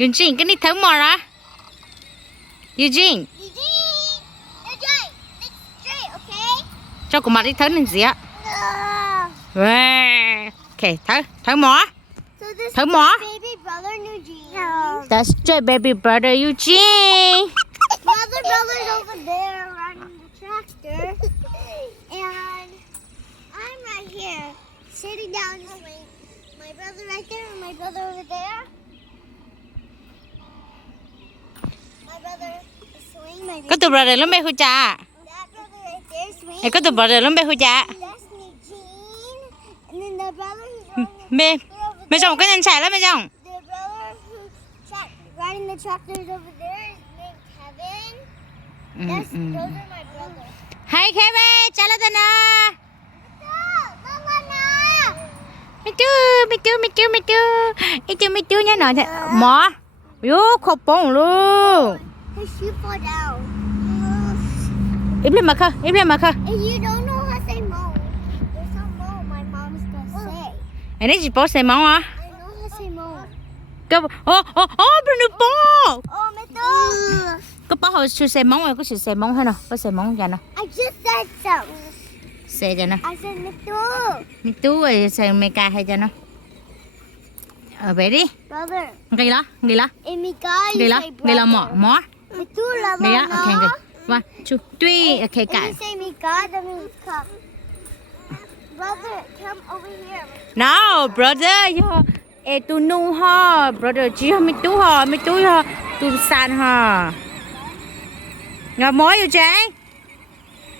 Eugene, cái này thử mò ra. Eugene. Cho cô mà đi thử nên gì á. Ok, thử mò. Thử mò. That's your baby brother Eugene. My other brother's over there riding the tractor. And I'm right here, sitting down the swing. My brother right there and my brother over there. My brother is swinging. My Có tụi brother lắm bé hú cha. that brother right there swinging. Ê, có tụi brother lắm bé hú cha. That's Eugene. And then the brother who's Mẹ, mẹ chồng cái nhân xài lắm mẹ chồng. the brother who's riding the tractor is over there is named Kevin. Those are my brothers. Hi Kevin, chào lần nào. Mẹ chú nhá nói thế. Mỏ. Yo, khổ bông luôn. Her shoe fall down. Im lên mà khơ, im lên mà khơ. If you don't know how to say mo, there's some mo my mom's gonna say. Anh ấy chỉ bỏ xe móng hả? I know how to say mo. Có, Bruno bỏ. Oh, my dog. Có bỏ hồi xe móng rồi, có xe móng hay nào? Có xe móng cho nó. I just said something. Xe cho nó. I said Mito. Mẹ tú rồi xe mẹ ca hay cho nó. Về đi. Brother. Ghi lá. Emika, you Ghi lá, say ghi là brother. mỏ. Mito la Ghi lá, mama. ok, ghi. 1, 2, 3, ok, If cả. you say Mika, that means come. Brother, come over here. No, brother, yo. Ê, tu nu ha, brother, chỉ ha, mẹ tú ha, tu san ha. Ngồi mỏ vô trái.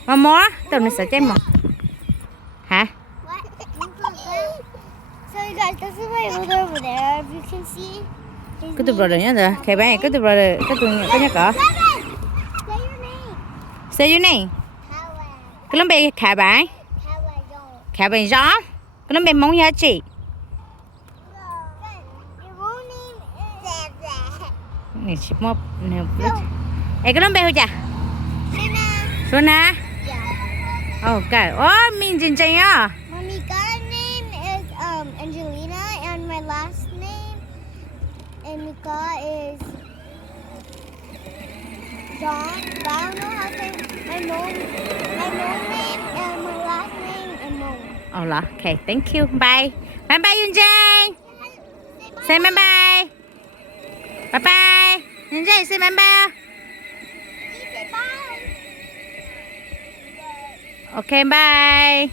Ngồi mỏ, tao nó sẽ chết mà. Hả? What? So you guys, this is my brother over there. If you can see. His Có tụi name brother nhá rồi, kể bạn, có tụi brother, có tụi có nhá cỏ. Kevin, say your name. Say your name. Howard. Cái lắm bè khả bạn, Howard, yo. khả bạn rõ. Cái lắm bè mong giá trị. Your own name is Này chỉ một nè. Ê, cái lắm bè hôi chà. Sina. Sona. Yeah. Ok. Oh, mình chân chân á. Mommy, God's name is Angelina, and my last name and Mika is John. But I don't know how to say my mom name and my last name and mom. Oh là, ok, thank you. Bye. Bye bye Yun Jay. Say bye bye. Bye bye. Yun Jay, say bye bye. Say bye. Ok, bye.